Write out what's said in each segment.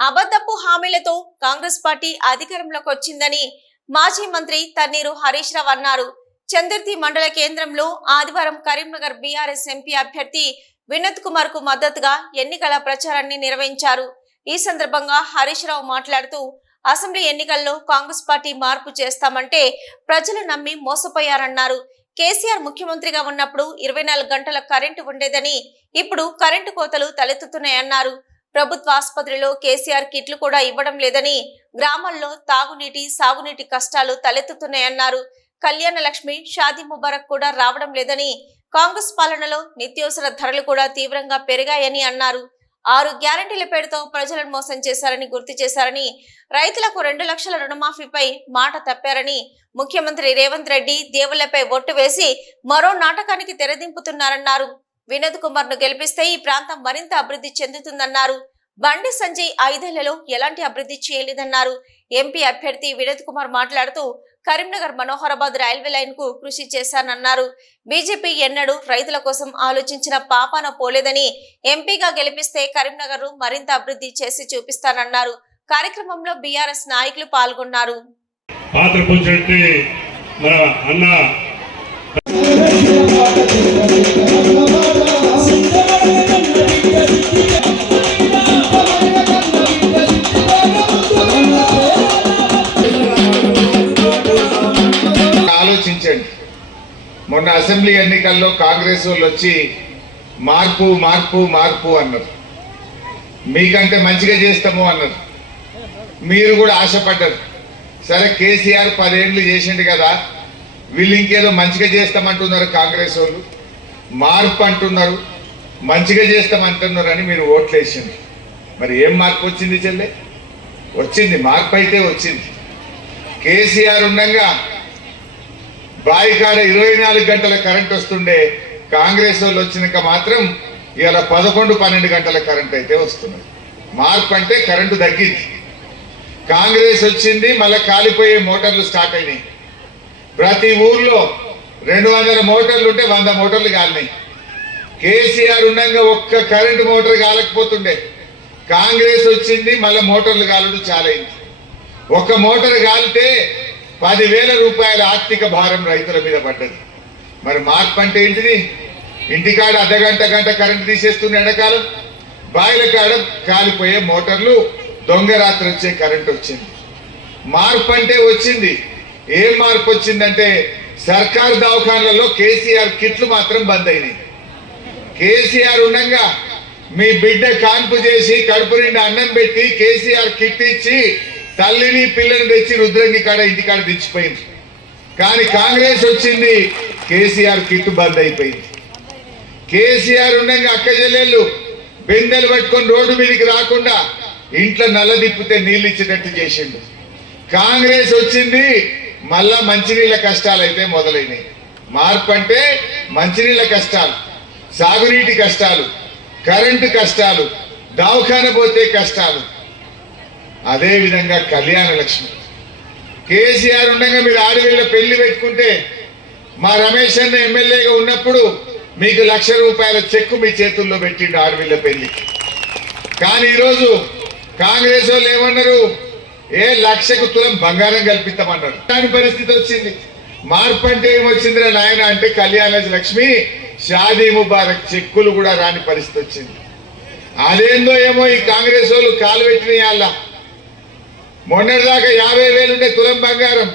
అబద్ధపు హామీలతో కాంగ్రెస్ పార్టీ అధికారంలోకి వచ్చిందని మాజీ మంత్రి తన్నీరు హరీష్ రావు అన్నారు. చందర్తి మండల కేంద్రంలో ఆదివారం కరీంనగర్ బీఆర్ఎస్ ఎంపీ అభ్యర్థి వినోద్ కుమార్కు మద్దతుగా ఎన్నికల ప్రచారాన్ని నిర్వహించారు. ఈ సందర్భంగా హరీష్ రావు మాట్లాడుతూ అసెంబ్లీ ఎన్నికల్లో కాంగ్రెస్ పార్టీ మార్పు చేస్తామంటే ప్రజలు నమ్మి మోసపోయారన్నారు. కేసీఆర్ ముఖ్యమంత్రిగా ఉన్నప్పుడు ఇరవై నాలుగు గంటల కరెంటు ఉండేదని ఇప్పుడు కరెంటు కోతలు తలెత్తుతున్నాయన్నారు. ప్రభుత్వ ఆసుపత్రిలో కేసీఆర్ కిట్లు కూడా ఇవ్వడం లేదని గ్రామాల్లో తాగునీటి సాగునీటి కష్టాలు తలెత్తుతున్నాయన్నారు. కళ్యాణ లక్ష్మి షాదీ ముబారక్ కూడా రావడం లేదని కాంగ్రెస్ పాలనలో నిత్యావసర ధరలు కూడా తీవ్రంగా పెరిగాయని అన్నారు. ఆరు గ్యారంటీల పేరుతో ప్రజలను మోసం చేశారని గుర్తు చేశారని రైతులకు రెండు లక్షల రుణమాఫీపై మాట తప్పారని ముఖ్యమంత్రి రేవంత్ రెడ్డి దేవుళ్ళపై ఒట్టు వేసి మరో నాటకానికి తెరదింపుతున్నారన్నారు. వినోద్ కుమార్ను గెలిపిస్తే ఈ ప్రాంతం మరింత అభివృద్ధి చెందుతుందన్నారు. బండి సంజయ్ ఐదేళ్ళలో ఎలాంటి అభివృద్ధి చేయలేదన్నారు. ఎంపీ అభ్యర్థి వినోద్ కుమార్ మాట్లాడుతూ కరీంనగర్ మనోహరాబాద్ రైల్వే లైన్కు కృషి చేశానన్నారు. బీజేపీ ఎన్నడూ రైతుల కోసం ఆలోచించిన పాపాన పోలేదని ఎంపీగా గెలిపిస్తే కరీంనగర్ను మరింత అభివృద్ధి చేసి చూపిస్తానన్నారు. కార్యక్రమంలో బీఆర్ఎస్ నాయకులు పాల్గొన్నారు. మన అన్న మొన్న అసెంబ్లీ ఎన్నికల్లో కాంగ్రెస్ వాళ్ళు వచ్చి మార్పు మార్పు మార్పు అన్నారు. మీకంటే మంచిగా చేస్తాము అన్నారు. మీరు కూడా ఆశపడ్డారు. సరే కేసీఆర్ పదేళ్ళు చేసిండు కదా వీళ్ళు ఇంకేదో మంచిగా చేస్తామంటున్నారు కాంగ్రెస్ వాళ్ళు. మార్పు అంటున్నారు మంచిగా చేస్తామంటున్నారు అని మీరు ఓట్లు వేసింది మరి ఏం మార్పు వచ్చింది చెల్లె? వచ్చింది మార్పు అయితే వచ్చింది. కేసీఆర్ ఉండగా బావి కాడ ఇరవై నాలుగు గంటల కరెంట్ వస్తుండే కాంగ్రెస్ వాళ్ళు వచ్చినాక మాత్రం ఇవాళ పదకొండు పన్నెండు గంటల కరెంట్ అయితే వస్తున్నది మార్పు అంటే కరెంటు తగ్గింది. కాంగ్రెస్ వచ్చింది మళ్ళీ కాలిపోయే మోటార్లు స్టార్ట్ అయినాయి. ప్రతి ఊర్లో రెండు వందల మోటార్లు ఉంటే వంద మోటార్లు కాలినాయి. కేసీఆర్ ఉండగా ఒక్క కరెంటు మోటార్ కాలకపోతుండే. కాంగ్రెస్ వచ్చింది మళ్ళీ మోటార్లు కాలడం చాలైంది. అయింది ఒక మోటార్ కాలితే పదివేల రూపాయల ఆర్థిక భారం రైతుల మీద పడ్డది. మరి మార్పు అంటే ఏంటిది? ఇంటికాడ అర్ధగంట గంట కరెంటు తీసేస్తున్న ఎండాకాలం. బాయిల కాడ కాలిపోయే మోటార్లు దొంగ రాత్రి వచ్చే కరెంట్ వచ్చింది. మార్పు అంటే వచ్చింది. ఏం మార్పు వచ్చిందంటే సర్కార్ దవాఖాన్లలో కేసీఆర్ కిట్లు మాత్రం బంద్ అయినాయి. కేసీఆర్ ఉండగా మీ బిడ్డ కాన్పు చేసి కడుపు నిండా అన్నం పెట్టి కేసీఆర్ కిట్ ఇచ్చి తల్లిని పిల్లని తెచ్చి రుద్రంగి కాడ ఇంటి కాడ తెచ్చిపోయింది. కానీ కాంగ్రెస్ వచ్చింది కేసీఆర్ కిట్టు బంద్ అయిపోయింది. కేసీఆర్ ఉండగా అక్క చెల్లెళ్ళు బెందెలు పట్టుకొని రోడ్డు మీదకి రాకుండా ఇంట్లో నల్ల తిప్పితే నీళ్ళు ఇచ్చేటట్టు చేసిండు. కాంగ్రెస్ వచ్చింది మళ్ళా మంచినీళ్ళ కష్టాలు అయితే మొదలైనవి మార్పు అంటే మంచినీళ్ళ కష్టాలు సాగునీటి కష్టాలు కరెంటు కష్టాలు దవాఖాన పోతే కష్టాలు అదే విధంగా కళ్యాణ లక్ష్మి. కేసీఆర్ ఉండగా మీరు ఆడవిళ్ళ పెళ్ళి పెట్టుకుంటే మా రమేష్ అన్న ఎమ్మెల్యేగా ఉన్నప్పుడు మీకు లక్ష రూపాయల చెక్కు మీ చేతుల్లో పెట్టిండు ఆడవిళ్ళ పెళ్ళికి. కానీ ఈరోజు కాంగ్రెస్ వాళ్ళు ఏమన్నారు? ఏ లక్షకు తులం బంగారం కల్పిస్తామన్నారు దాని పరిస్థితి వచ్చింది. మార్పు అంటే ఏమొచ్చిందిరా నాయన అంటే కళ్యాణ లక్ష్మి షాదీ ముబారక్ చెక్కులు కూడా రాని పరిస్థితి వచ్చింది. అదేందో ఏమో ఈ కాంగ్రెస్ వాళ్ళు కాలు పెట్టిన వాళ్ళ మొన్నటిదాకా యాభై వేలు ఉండే తులం బంగారం.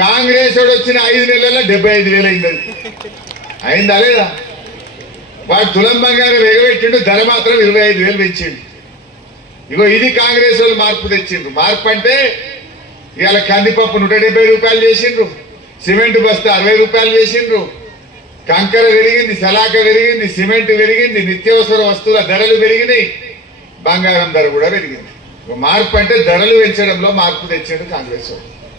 కాంగ్రెస్ వాడు వచ్చిన ఐదు నెలల్లో డెబ్బై ఐదు వేలు అయింది అయిందా లేదా? వాడు తులం బంగారం ఎగబెట్టిండు ధర మాత్రం ఇరవై ఐదు వేలు పెంచిండు. ఇగో ఇది కాంగ్రెస్ వాళ్ళు మార్పు తెచ్చిండ్రు. మార్పు అంటే ఇవాళ కందిపప్పు నూట డెబ్బై రూపాయలు చేసిండ్రు సిమెంట్ బస్తా అరవై రూపాయలు చేసిండ్రు కంకర పెరిగింది సలాక పెరిగింది సిమెంట్ పెరిగింది నిత్యావసర వస్తువుల ధరలు పెరిగినాయి బంగారం ధర కూడా పెరిగింది. మార్పు అంటే ధరలు పెంచడంలో మార్పు తెచ్చాడు కాంగ్రెస్ వాళ్ళు